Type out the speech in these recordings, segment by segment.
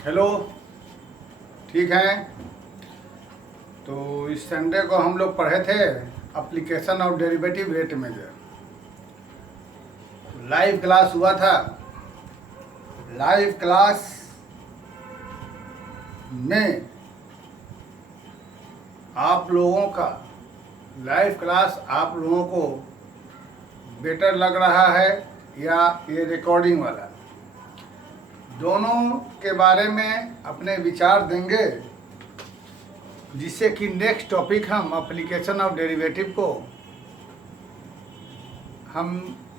Hello. ठीक है। तो इस संडे को हम लोग पढ़े थे application of derivative rate measure. Live class हुआ था। लाइव क्लास में आप लोगों का आप लोगों को बेटर लग रहा है या ये रिकॉर्डिंग वाला, दोनों के बारे में अपने विचार देंगे, जिससे कि नेक्स्ट टॉपिक हम एप्लीकेशन ऑफ डेरिवेटिव को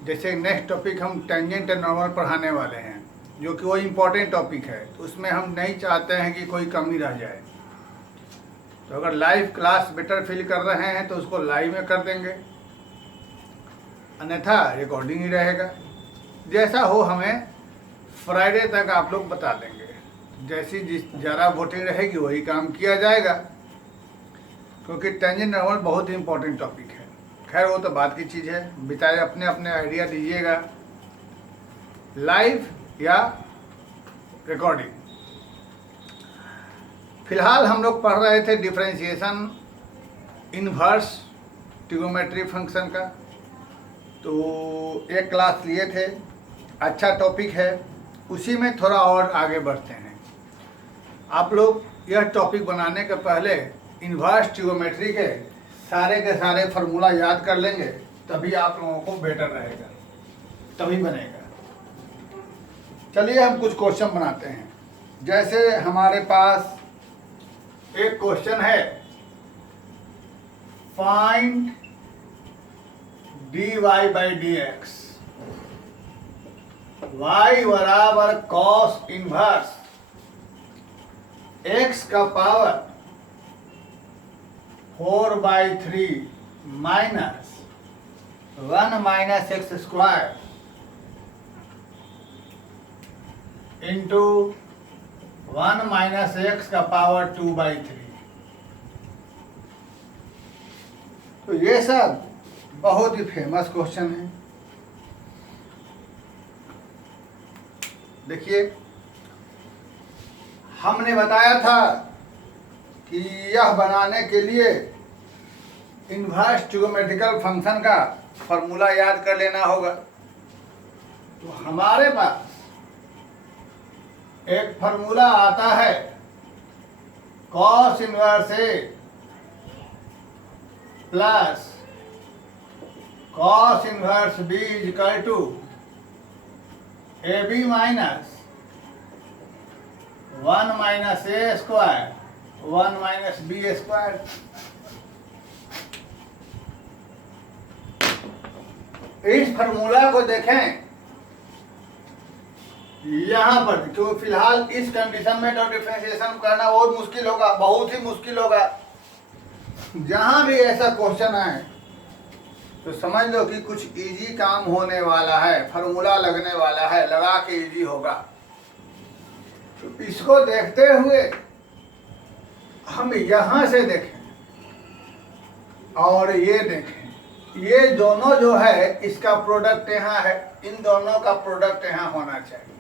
जैसे नेक्स्ट टॉपिक हम टेंजेंट एंड नॉर्मल पढ़ाने वाले हैं, जो कि वो इम्पोर्टेंट टॉपिक है। तो उसमें हम नहीं चाहते हैं कि कोई कमी रह जाए। तो अगर लाइव क्लास बेटर फील कर रहे हैं तो उसको लाइव में कर देंगे, अन्यथा रिकॉर्डिंग ही रहेगा। जैसा हो हमें फ्राइडे तक आप लोग बता देंगे। जैसी ज़्यादा वोटिंग रहेगी वही काम किया जाएगा, क्योंकि टेंजेंट नॉर्मल बहुत ही इंपॉर्टेंट टॉपिक है। खैर वो तो बात की चीज़ है, बिताए अपने अपने आइडिया दीजिएगा, लाइव या रिकॉर्डिंग। फिलहाल हम लोग पढ़ रहे थे डिफरेंशिएशन इनवर्स ट्रिगोनोमेट्री फंक्शन का। तो एक क्लास लिए थे, अच्छा टॉपिक है, उसी में थोड़ा और आगे बढ़ते हैं। आप लोग यह टॉपिक बनाने के पहले इनवर्स ट्रिगोनोमेट्री के सारे फार्मूला याद कर लेंगे, तभी आप लोगों को बेटर रहेगा, तभी बनेगा। चलिए हम कुछ क्वेश्चन बनाते हैं। जैसे हमारे पास एक क्वेश्चन है, find dy by d x, y बराबर कॉस इनवर्स x का power 4/3 minus 1 minus X square into 1 minus x का पावर 2/3। तो ये सब बहुत ही फेमस क्वेश्चन है। देखिए, हमने बताया था कि यह बनाने के लिए इनवर्स ट्रिगोनोमेट्रिकल फंक्शन का फॉर्मूला याद कर लेना होगा। तो हमारे पास एक फॉर्मूला आता है, cos inverse A plus cos inverse B is equal to A B minus 1 minus A square 1 minus B square. इस फार्मूला को देखें यहाँ पर, क्योंकि फिलहाल इस कंडीशन में तो डिफरेंशिएशन करना बहुत मुश्किल होगा, बहुत ही मुश्किल होगा। जहां भी ऐसा क्वेश्चन आए तो समझ लो कि कुछ इजी काम होने वाला है, फार्मूला लगने वाला है, लगा के इजी होगा। तो इसको देखते हुए हम यहां से देखें और ये देखें, ये दोनों जो है इसका प्रोडक्ट यहाँ है, इन दोनों का प्रोडक्ट यहाँ होना चाहिए।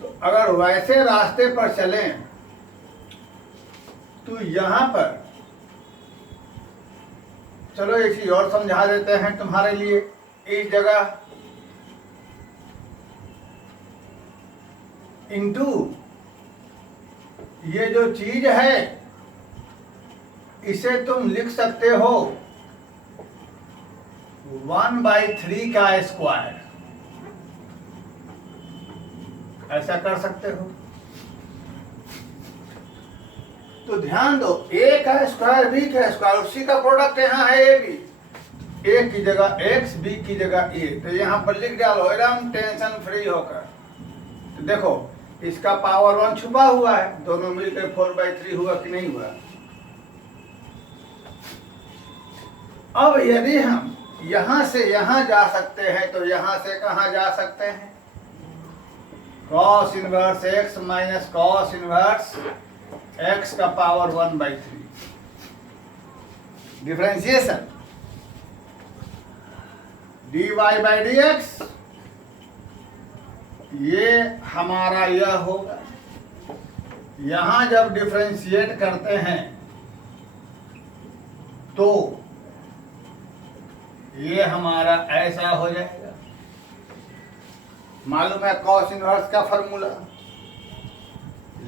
तो अगर वैसे रास्ते पर चलें तो यहाँ पर चलो एक चीज और समझा देते हैं तुम्हारे लिए। इस जगह इंटू ये जो चीज है इसे तुम लिख सकते हो 1/3 का स्क्वायर, ऐसा कर सकते हो। तो ध्यान दो, ए का स्क्वायर बी का स्क्वायर, उसी का प्रोडक्ट यहाँ है ए बी। ए की जगह एक्स, बी की जगह ए, तो यहाँ पर लिख डालो एकदम टेंशन फ्री होकर। तो देखो इसका पावर 1 छुपा हुआ है, दोनों मिलकर 4/3 हुआ कि नहीं हुआ। अब यदि हम यहां से यहां जा सकते हैं तो यहां से कहां जा सकते हैं, cos inverse x minus cos inverse x का power 1/3। Differentiation dy by dx, ये हमारा यह होगा यहां जब डिफरेंशिएट करते हैं तो ये हमारा ऐसा हो जाएगा। मालूम है कॉस इनवर्स का फॉर्मूला,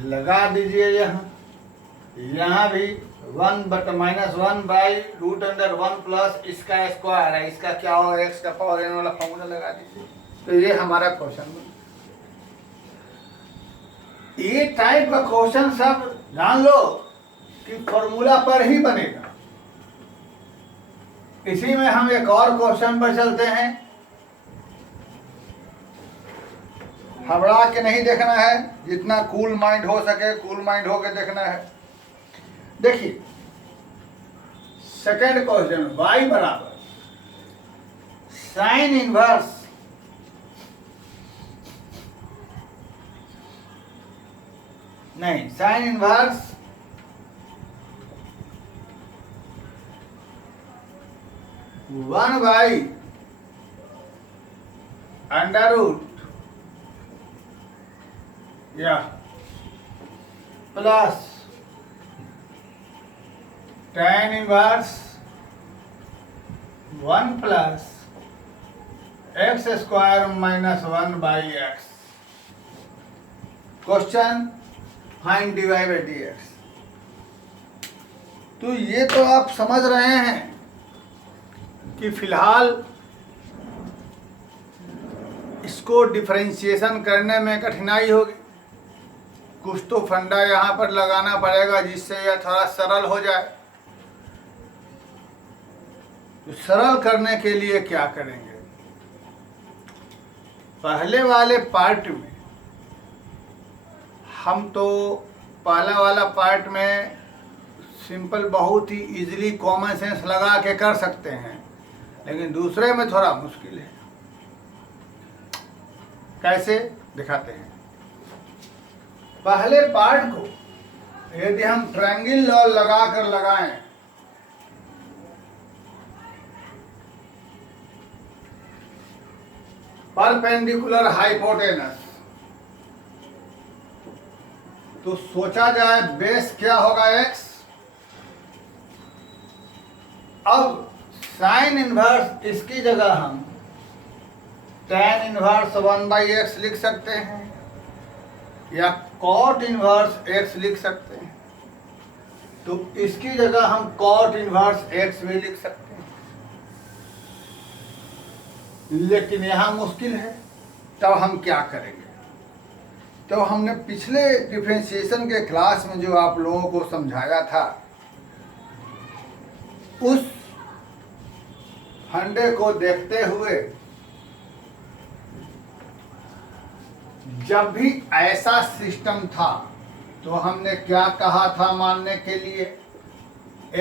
लगा दीजिए। यहाँ भी 1/-1/√1 प्लस इसका स्क्वायर है, इसका क्या होगा, एक्स का पावर एन वाला फॉर्मूला लगा दीजिए। तो ये हमारा क्वेश्चन बन। ये टाइप का क्वेश्चन सब जान लो कि फॉर्मूला पर ही बनेगा। इसी में हम एक और क्वेश्चन पर चलते हैं। हबड़ा के नहीं देखना है, जितना कूल माइंड हो सके कूल माइंड होके देखना है। देखिए सेकंड क्वेश्चन, y बराबर साइन इनवर्स नहीं, साइन इनवर्स 1/√, या plus tan inverse 1 plus x square minus 1/x। Question find dy by dx। तो ये तो आप समझ रहे हैं कि फिलहाल इसको डिफरेंशिएशन करने में कठिनाई होगी। कुछ तो फंडा यहाँ पर लगाना पड़ेगा जिससे यह थोड़ा सरल हो जाए। तो सरल करने के लिए क्या करेंगे, पहले वाले पार्ट में हम तो पहला वाला पार्ट में सिंपल बहुत ही इजीली कॉमन सेंस लगा के कर सकते हैं, लेकिन दूसरे में थोड़ा मुश्किल है। कैसे दिखाते हैं। पहले पार्ट को यदि हम ट्रायंगल लॉ लगा कर लगाएं, परपेंडिकुलर हाइपोटेनस, तो सोचा जाए बेस क्या होगा x। अब साइन इनवर्स इसकी जगह हम tan इनवर्स 1/x लिख सकते हैं या कॉट इनवर्स x लिख सकते हैं। तो इसकी जगह हम कॉट इनवर्स x भी लिख सकते हैं, लेकिन यहां मुश्किल है। तब हम क्या करेंगे, तो हमने पिछले डिफरेंशिएशन के क्लास में जो आप लोगों को समझाया था, उस फंडे को देखते हुए जब भी ऐसा सिस्टम था तो हमने क्या कहा था मानने के लिए,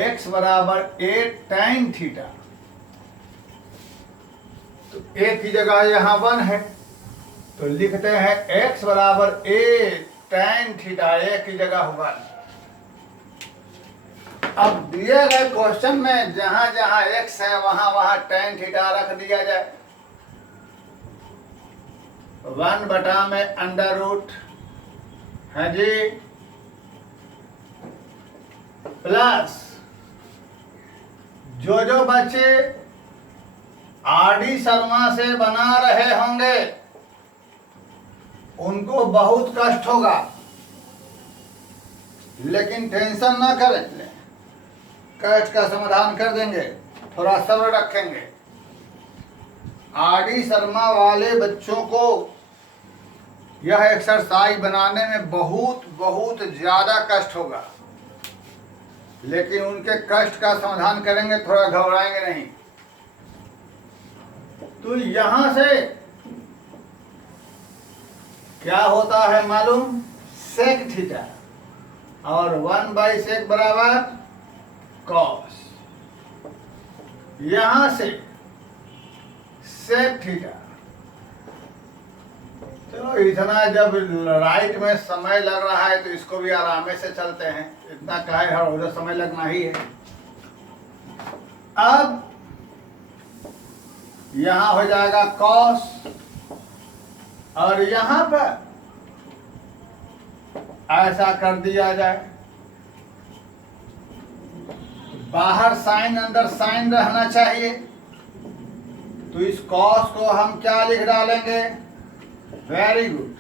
x बराबर a tan थीटा। तो a की जगह यहाँ 1 है तो लिखते हैं x बराबर a tan थीटा, a की जगह 1। अब दिए गए क्वेश्चन में जहां जहां x है वहां वहां tan थीटा रख दिया जाए। 1 में अंडर रूट है जी, प्लस जो बच्चे आरडी शर्मा से बना रहे होंगे उनको बहुत कष्ट होगा, लेकिन टेंशन ना करें, कष्ट का समाधान कर देंगे, थोड़ा सब्र रखेंगे। आरडी शर्मा वाले बच्चों को यह एक्सरसाइज बनाने में बहुत बहुत ज्यादा कष्ट होगा, लेकिन उनके कष्ट का समाधान करेंगे, थोड़ा घबराएंगे नहीं। तो यहां से क्या होता है मालूम, सेक थीटा, और 1/sec बराबर कॉस। यहां से सेक थीटा। चलो इतना जब राइट में समय लग रहा है तो इसको भी आराम से चलते हैं, इतना कहे हर उधर समय लगना ही है। अब यहां हो जाएगा कॉस, और यहां पर ऐसा कर दिया जाए। बाहर साइन अंदर साइन रहना चाहिए, तो इस कॉस को हम क्या लिख डालेंगे? Very good.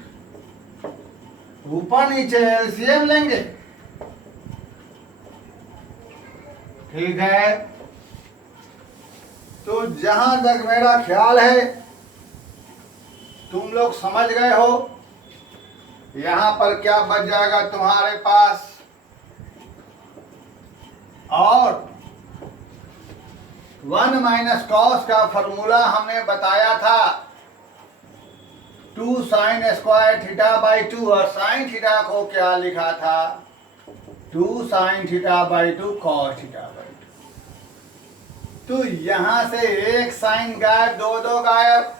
ऊपर नीचे एलसीएम लेंगे, ठीक है। तो जहां तक मेरा ख्याल है तुम लोग समझ गए हो। यहां पर क्या बच जाएगा तुम्हारे पास, और 1 माइनस कॉस का फॉर्मूला हमने बताया था 2 साइन स्क्वायर थीटा बाई 2, और साइन थीटा को क्या लिखा था? 2 sine theta by 2 cos theta by 2। तो यहां से एक साइन गायब, दो गायब,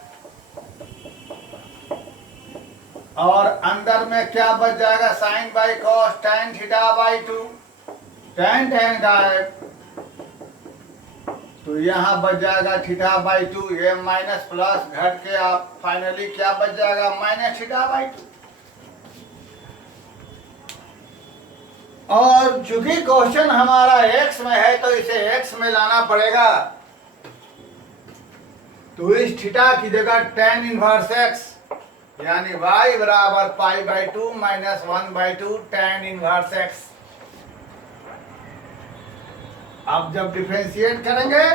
और अंदर में क्या बच जाएगा? Sine by cos tan theta by 2, tan गायब, तो यहाँ बच जाएगा थीटा बाई 2। ये माइनस प्लस घट के आप फाइनली क्या बच जाएगा? Minus theta by 2। और चूंकि क्वेश्चन हमारा x में है तो इसे x में लाना पड़ेगा, तो इस थीटा की जगह tan इनवर्स x यानी y बराबर pi by 2 minus 1/2 tan inverse x। अब जब डिफरेंशिएट करेंगे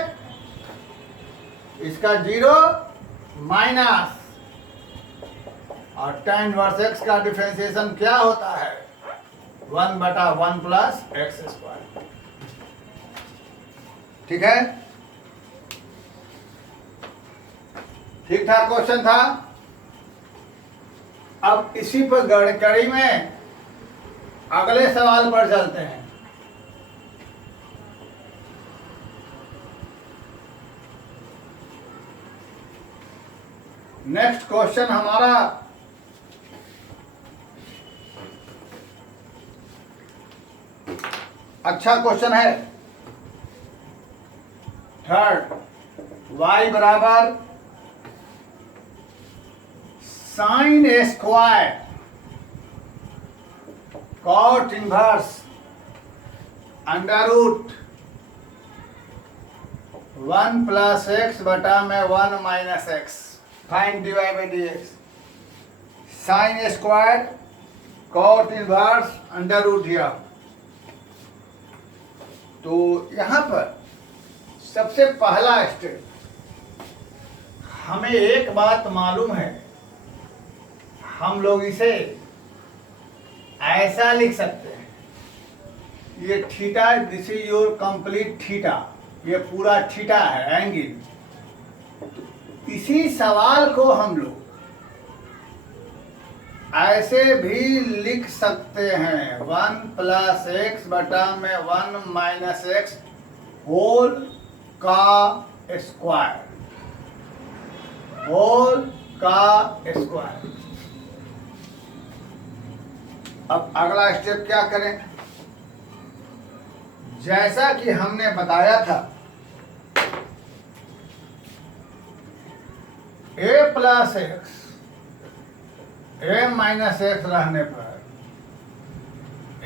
इसका 0 माइनस, और tan इनवर्स x का डिफरेंशिएशन क्या होता है? 1/1 प्लस एक्स स्क्वायर, ठीक है। ठीक ठाक क्वेश्चन था। अब इसी पर कड़ी में अगले सवाल पर चलते हैं। नेक्स्ट क्वेश्चन हमारा अच्छा क्वेश्चन है। थर्ड, y बराबर sine square cot inverse under root 1 plus X बटा में 1 minus X, find dy by dx। Sine square cot inverse under root दिया। तो यहां पर सबसे पहला स्टेप, हमें एक बात मालूम है, हम लोग इसे ऐसा लिख सकते हैं, ये theta, this is your complete theta, ये पूरा थीटा है एंगल। इसी सवाल को हम लोग ऐसे भी लिख सकते हैं 1 प्लस एक्स बटा में 1 माइनस एक्स होल का स्क्वायर, होल का स्क्वायर। अब अगला स्टेप क्या करें? जैसा कि हमने बताया था a plus x a minus x रहने पर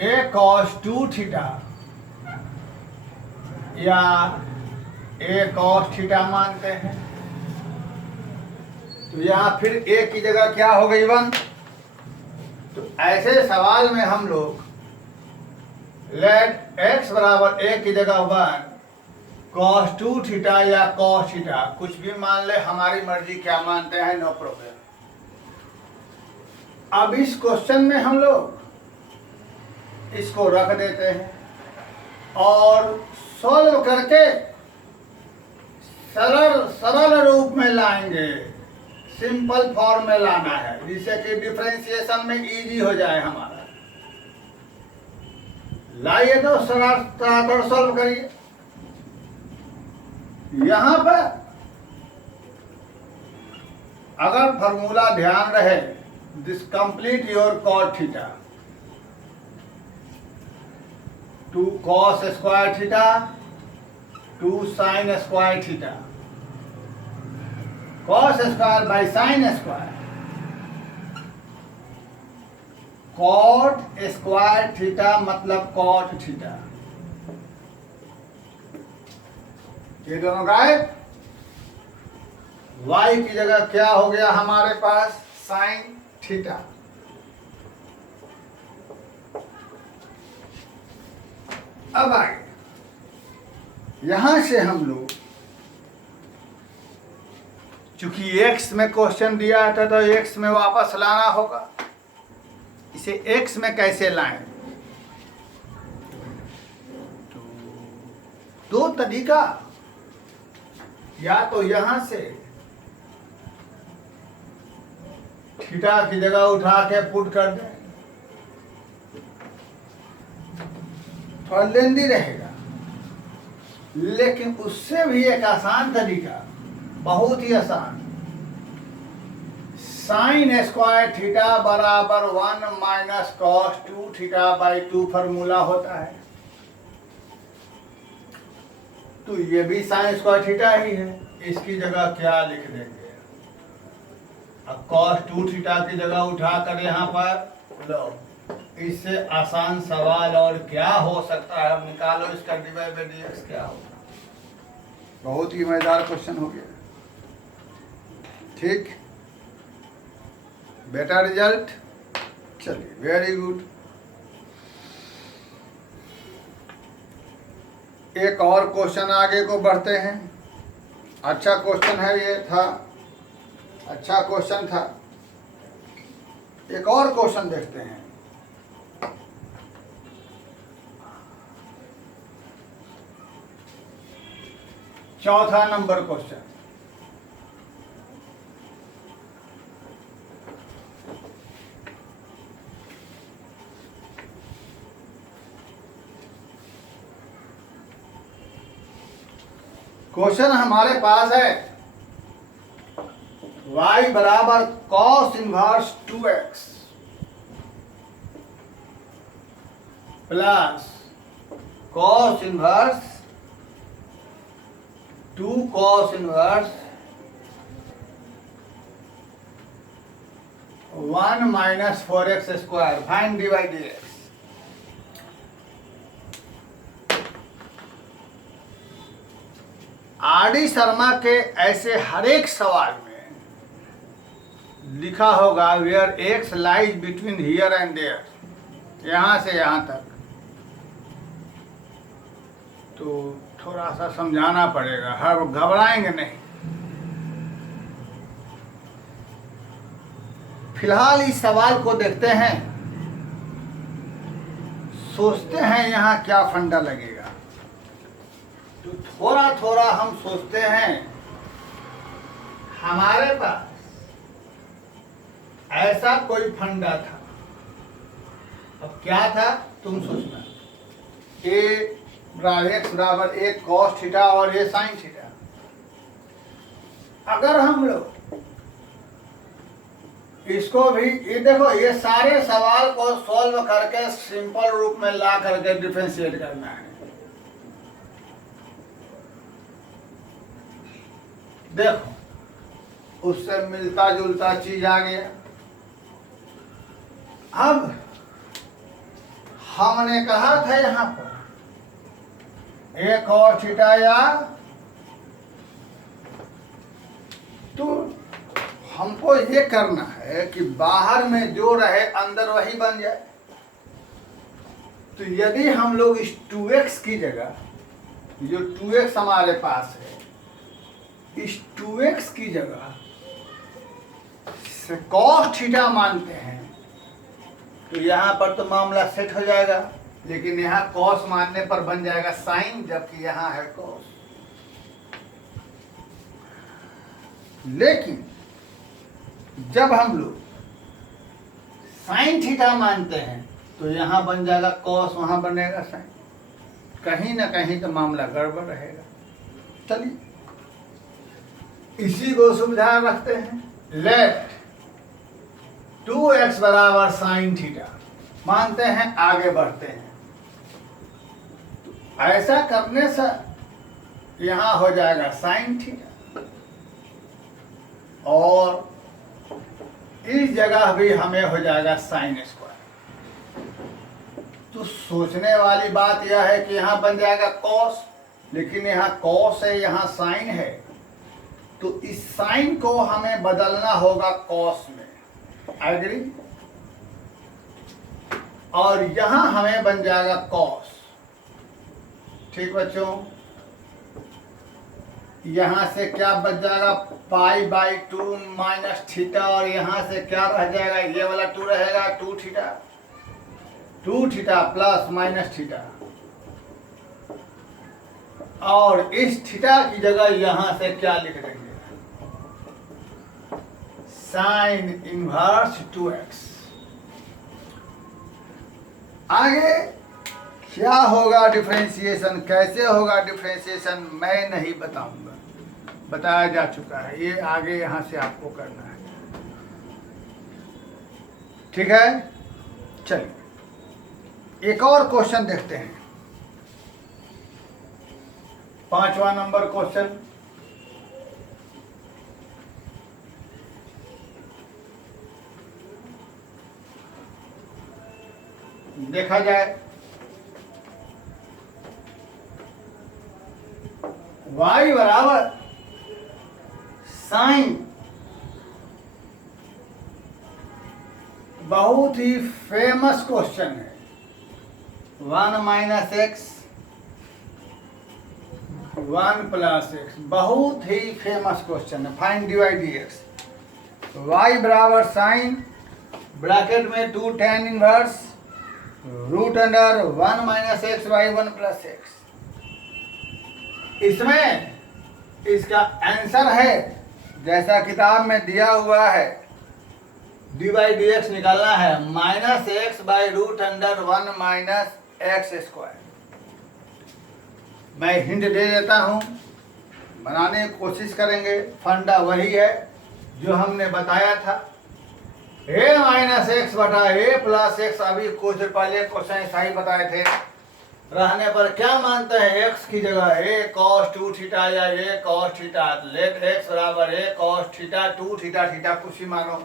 a cos 2 थीटा या a cos थीटा मानते हैं। तो यहाँ फिर a की जगह क्या हो गई? 1। तो ऐसे सवाल में हम लोग लेट x बराबर a की जगह 1 cos 2 थीटा या cos थीटा कुछ भी मान ले, हमारी मर्जी, क्या मानते हैं, नो प्रॉब्लम। अब इस क्वेश्चन में हम लोग इसको रख देते हैं और सॉल्व करके सरल रूप में लाएंगे, सिंपल फॉर्म में लाना है, जिससे कि डिफरेंशिएशन में इजी हो जाए हमारा। लाइए तो सरल सॉल्व करिए। यहां पर अगर फॉर्मूला ध्यान रहे, this complete your cot theta 2 cos square theta 2 sin square theta, cos square by sin square cot square theta मतलब कॉट थीटा, ये दोनों गायब। y की जगह क्या हो गया हमारे पास, साइन थीटा। अब आगे यहां से हम लोग, चूंकि x में क्वेश्चन दिया था तो x में वापस लाना होगा, इसे x में कैसे लाएं? तो दो तरीका, या तो यहां से थीटा की जगह उठा के पुट कर दें, थोड़ा लेंदी रहेगा, लेकिन उससे भी एक आसान तरीका, बहुत ही आसान, साइन स्क्वायर थीटा बराबर 1 minus cos 2 theta by 2 formula होता है। तो ये भी साइन स्क्वायर थीटा ही है, इसकी जगह क्या लिख देंगे, अब कॉस 2 थीटा की जगह उठा कर यहाँ पर लो, इससे आसान सवाल और क्या हो सकता है, अब निकालो इसका डिवाइड बाई डीएक्स क्या होगा। बहुत ही मजेदार क्वेश्चन हो गया, ठीक, बेटा रिजल्ट, चलिए वेरी गुड। एक और क्वेश्चन आगे को बढ़ते हैं, अच्छा क्वेश्चन है, ये था अच्छा क्वेश्चन था। एक और क्वेश्चन देखते हैं, चौथा नंबर क्वेश्चन। क्वेश्चन हमारे पास है y बराबर cos inverse 2x plus cos inverse 2 cos inverse 1 minus 4x square, find dy by dx। R D. Sharma के ऐसे हर एक सवाल में लिखा होगा where X lies between here and there, यहां से यहां तक, तो थोड़ा सा समझाना पड़ेगा, हर घबराएंगे नहीं। फिलहाल इस सवाल को देखते हैं, सोचते हैं यहां क्या फंडा लगेगा। तो थोड़ा थोड़ा हम सोचते हैं, हमारे पास ऐसा कोई फंडा था, अब क्या था तुम सोचना, एक्स बराबर ए कॉस थीटा और ए साइन थीटा। अगर हम लोग इसको भी, ये देखो, ये सारे सवाल को सॉल्व करके सिंपल रूप में ला करके डिफरेंशिएट करना है। देखो उससे मिलता जुलता चीज आ गया। अब हमने कहा था यहां पर एक और थीटा या, तो हमको ये करना है कि बाहर में जो रहे अंदर वही बन जाए। तो यदि हम लोग इस 2x की जगह, जो 2x हमारे पास है, इस 2x की जगह से cos थीटा मानते हैं, तो यहाँ पर तो मामला सेट हो जाएगा, लेकिन यहाँ cos मानने पर बन जाएगा साइन, जबकि यहाँ है cos। लेकिन जब हम लोग साइन थीटा मानते हैं तो यहाँ बन जाएगा cos, वहाँ बनेगा साइन, कहीं ना कहीं तो मामला गड़बड़ रहेगा। चलिए इसी को सुविधा रखते हैं, लेट 2x बराबर साइन थीटा मानते हैं, आगे बढ़ते हैं। तो ऐसा करने से यहां हो जाएगा साइन थीटा, और इस जगह भी हमें हो जाएगा साइन स्क्वायर। तो सोचने वाली बात यह है कि यहाँ बन जाएगा कॉस, लेकिन यहाँ कॉस है, यहाँ साइन है, तो इस साइन को हमें बदलना होगा कॉस में, एग्री। और यहां हमें बन जाएगा कॉस। ठीक बच्चों, यहां से क्या बच जाएगा, पाई बाई 2 माइनस थीटा, और यहां से क्या रह जाएगा, ये वाला 2 रहेगा, 2 थीटा प्लस माइनस थीटा, और इस थीटा की जगह यहां से क्या लिख देंगे, साइन इनवर्स 2x। आगे क्या होगा डिफरेंशिएशन, कैसे होगा डिफरेंशिएशन, मैं नहीं बताऊंगा, बताया जा चुका है, ये आगे यहां से आपको करना है। ठीक है, चलिए एक और क्वेश्चन देखते हैं, 5वां नंबर क्वेश्चन। देखा जाए, y बराबर साइन, बहुत ही फेमस क्वेश्चन है, 1 माइनस एक्स 1 प्लस एक्स, बहुत ही फेमस क्वेश्चन है। फाइंड dy dx, y बराबर साइन ब्रैकेट में 2 tan inverse root under 1 minus X by 1 plus X. इसमें इसका आंसर है जैसा किताब में दिया हुआ है, डी बाई डी एक्स निकालना है, minus X by root under 1 minus X square. मैं हिंट दे देता हूं, बनाने की कोशिश करेंगे, फंडा वही है जो हमने बताया था, ए माइनस एक्स बटा ए प्लस एक्स। अभी कुछ देर पहले क्वेश्चन सही बताए थे, रहने पर क्या मानते हैं, एक्स की जगह ए कॉस 2 थीटा या ए कॉस थीटा, लेट एक्स बराबर ए कॉस थीटा 2 थीटा, थीटा कुछ ही मानो,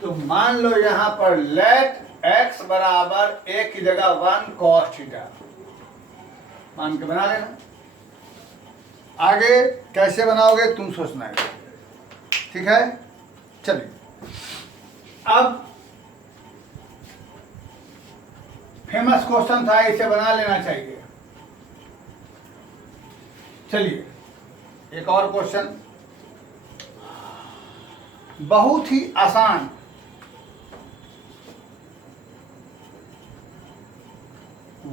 तो मान लो यहाँ पर लेट एक्स बराबर ए की जगह 1 कॉस थीटा मान के बना लेना। आगे कैसे बनाओगे तुम सोचना है, ठीक है। चलिए अब फेमस क्वेश्चन था, इसे बना लेना चाहिए। चलिए एक और क्वेश्चन, बहुत ही आसान,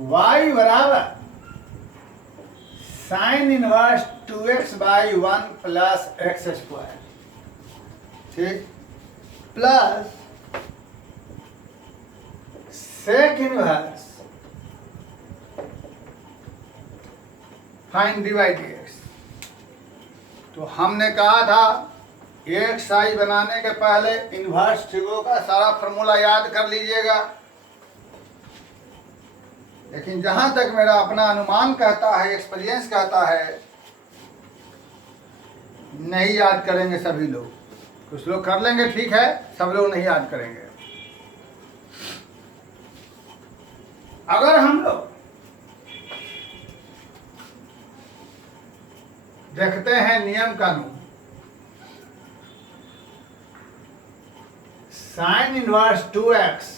y बराबर sine inverse 2x by 1 plus x square, ठीक, plus sec inverse find d by d x. तो हमने कहा था एक साई बनाने के पहले इनवर्स फिगरों का सारा फॉर्मूला याद कर लीजिएगा, लेकिन जहां तक मेरा अपना अनुमान कहता है, एक्सपीरियंस कहता है, नहीं याद करेंगे सभी लोग, कुछ लोग कर लेंगे ठीक है, सब लोग नहीं याद करेंगे। अगर हम लोग देखते हैं नियम कानून, साइन इनवर्स 2x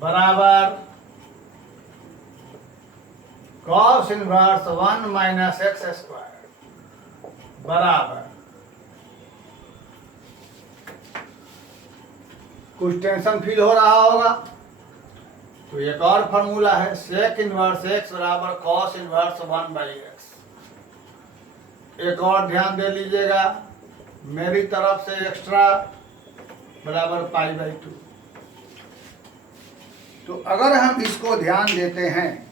बराबर cos inverse 1 minus X square बराबर, कुछ टेंशन फील हो रहा होगा, तो एक और फॉर्मूला है सेक इनवर्स एक्स बराबर कॉस इनवर्स 1 बाई एक्स। एक और ध्यान दे लीजिएगा, मेरी तरफ से एक्स्ट्रा बराबर पाई बाई 2। तो अगर हम इसको ध्यान देते हैं,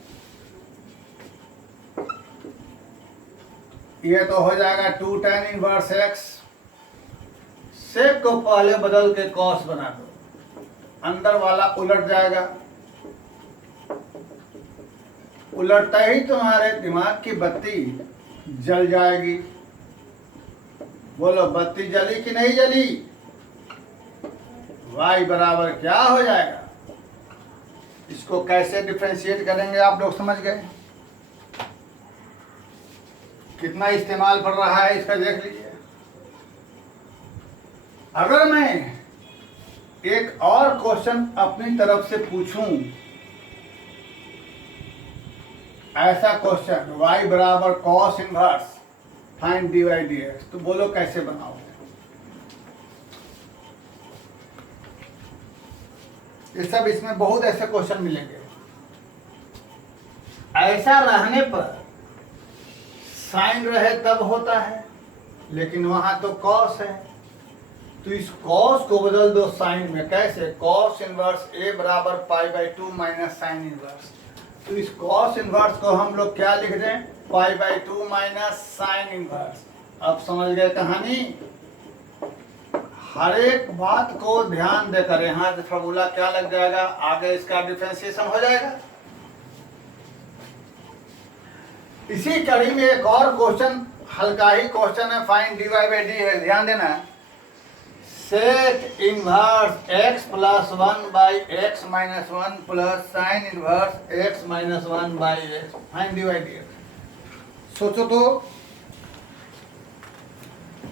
ये तो हो जाएगा 2 tan इनवर्स एक्स, सेक को पहले बदल के कॉस बना दो, अंदर वाला उलट जाएगा, उलटता ही तुम्हारे दिमाग की बत्ती जल जाएगी। बोलो बत्ती जली कि नहीं जली। y बराबर क्या हो जाएगा, इसको कैसे डिफ्रेंशिएट करेंगे आप लोग समझ गए। कितना इस्तेमाल पड़ रहा है इसका देख लीजिए। अगर मैं एक और क्वेश्चन अपनी तरफ से पूछूं, ऐसा क्वेश्चन y बराबर cos inverse find dy dx, तो बोलो कैसे बनाओगे। ये सब इसमें बहुत ऐसे क्वेश्चन मिलेंगे। ऐसा रहने पर साइन रहे तब होता है, लेकिन वहां तो कॉस है, तो इस कॉस को बदल दो साइन में। कैसे? कॉस इनवर्स a बराबर pi by 2 minus sine inverse. तो इस कॉस इनवर्स को हम लोग क्या लिख दें? Pi by 2 minus sine inverse. अब समझ गए कहानी। हर एक बात को ध्यान देकर यहाँ से फॉर्मूला क्या लग जाएगा, आगे इसका डिफरेंशिएशन हो जाएगा। इसी कड़ी में एक और क्वेश्चन, हल्का ही क्वेश्चन है, फाइंड dy बाई डी है, ध्यान देना। Set inverse x plus 1 by x minus 1 plus sine inverse x minus 1 by x, find dy by D. सोचो तो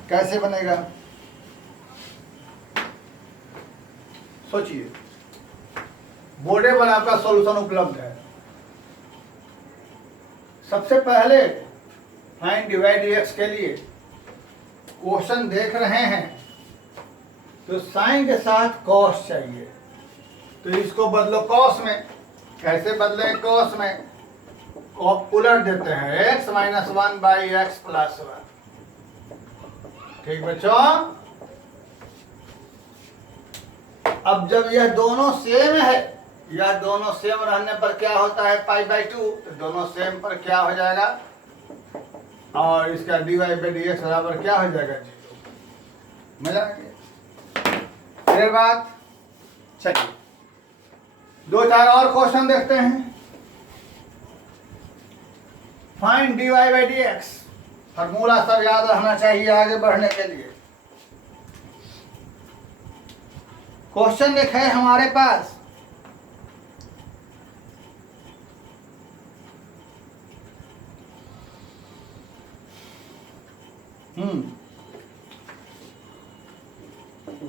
कैसे बनेगा, सोचिए। बोर्डे पर आपका सॉल्यूशन उपलब्ध है। सबसे पहले फाइंड dy dx के लिए क्वेश्चन देख रहे हैं तो साइन के साथ कॉस चाहिए, तो इसको बदलो कॉस में। कैसे बदले? कॉस में उलट देते हैं, x minus 1 by x plus 1। ठीक बच्चों। अब जब यह दोनों सेम है, यह दोनों सेम रहने पर क्या होता है? Pi by 2। तो दोनों सेम पर क्या हो जाएगा, और इसका dy बाई डी एक्स बराबर क्या हो जाएगा? 0। मजा आ गया। फिर बात, चलिए 2-4 और क्वेश्चन देखते हैं। Find dy by d x, formula सब याद रहना चाहिए आगे बढ़ने के लिए। क्वेश्चन एक है हमारे पास,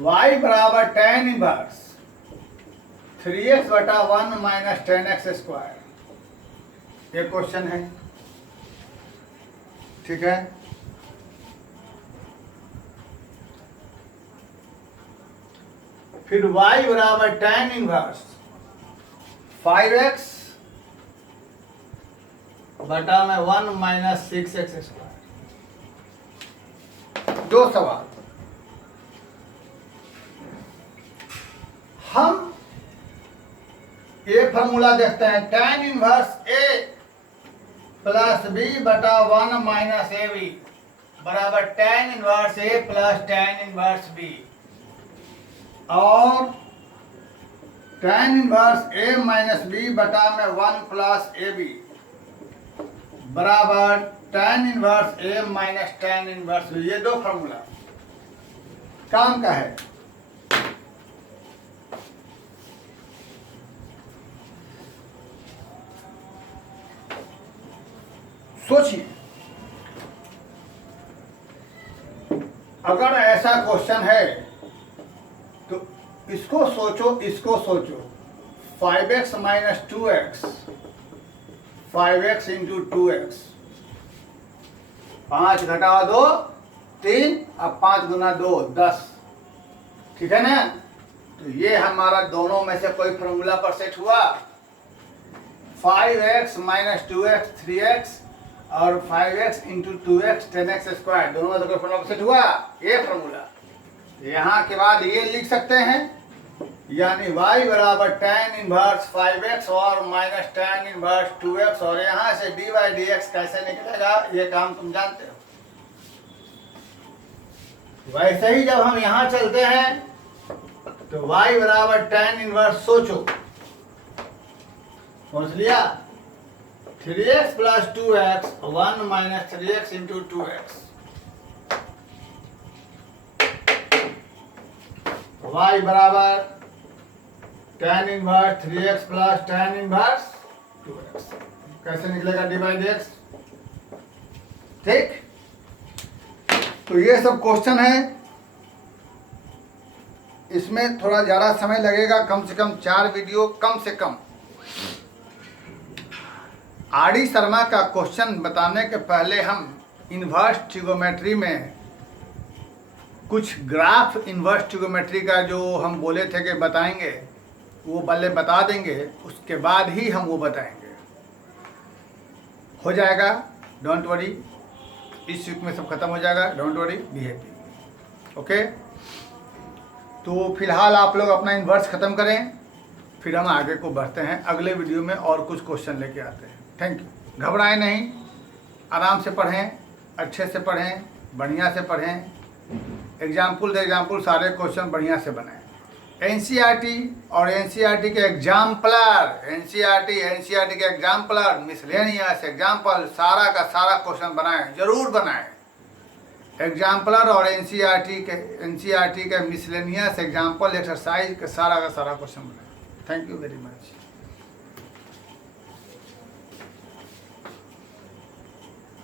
y बराबर tan इनवर्स 3x बटा 1 माइनस 10x स्क्वायर, ये क्वेश्चन है। ठीक है। फिर y बराबर tan इनवर्स 5x बटा में 1 माइनस 6x स्क्वायर। दो सवाल। हम ये फॉर्मूला देखते हैं, tan inverse a plus b बटा 1 माइनस ए बी बराबर tan inverse a plus tan inverse b, और tan inverse a minus b बटा में 1 प्लस ए बी बराबर tan inverse a minus tan inverse b। ये दो फॉर्मूला काम का है। सोचिए, अगर ऐसा क्वेश्चन है तो इसको सोचो, इसको सोचो। 5x minus 2x, 5x into 2x, 5 घटा 2 3, अब 5 गुना 2 10। ठीक है ना? तो ये हमारा दोनों में से कोई फॉर्मूला पर सेट हुआ। 5x माइनस 2x 3x और 5x into 2x 10x square, दोनों में कोई फॉर्मूला पर सेट हुआ, ये फॉर्मूला। यहाँ के बाद ये लिख सकते हैं, यानी y बराबर tan इनवर्स 5x और माइनस tan इनवर्स 2x, और यहाँ से dy dx कैसे निकलेगा ये काम तुम जानते हो। वैसे ही जब हम यहाँ चलते हैं तो y बराबर tan इनवर्स, सोचो, सोच लिया, 3x plus 2x 1 minus 3x into 2x, y बराबर tan inverse 3x plus tan inverse 2x कैसे निकलेगा dy/dx। ठीक, तो ये सब क्वेश्चन है। इसमें थोड़ा ज़्यादा समय लगेगा, कम से कम 4 वीडियो कम से कम। आर.डी. शर्मा का क्वेश्चन बताने के पहले हम इन्वर्स ट्रिगोमेट्री में कुछ ग्राफ इन्वर्स ट्रिगोमेट्री का जो हम बोले थे कि बताएंगे, वो पहले बता देंगे, उसके बाद ही हम वो बताएंगे। हो जाएगा, डोंट वरी, इस वीक में सब खत्म हो जाएगा, don't worry, be happy. Okay, तो फिलहाल आप लोग अपना इन्वर्स ख़त्म करें, फिर हम आगे को बढ़ते हैं। अगले वीडियो में और कुछ क्वेश्चन लेके आते हैं। Thank you. घबराएं नहीं, आराम से पढ़ें, अच्छे से पढ़ें, बढ़िया से पढ़ें, एग्जाम्पल सारे क्वेश्चन बढ़िया से बनाएं। एनसीईआरटी और एनसीईआरटी के एग्जाम्पलर, एनसीईआरटी के एग्जाम्पलर, मिसलेनियस एग्जाम्पल, सारा का सारा क्वेश्चन बनाएं, जरूर बनाएं। एग्जाम्पलर और एनसीईआरटी के मिसलेनियस एग्जाम्पल एक्सरसाइज के सारा का सारा क्वेश्चन बनाएं। Thank you very much.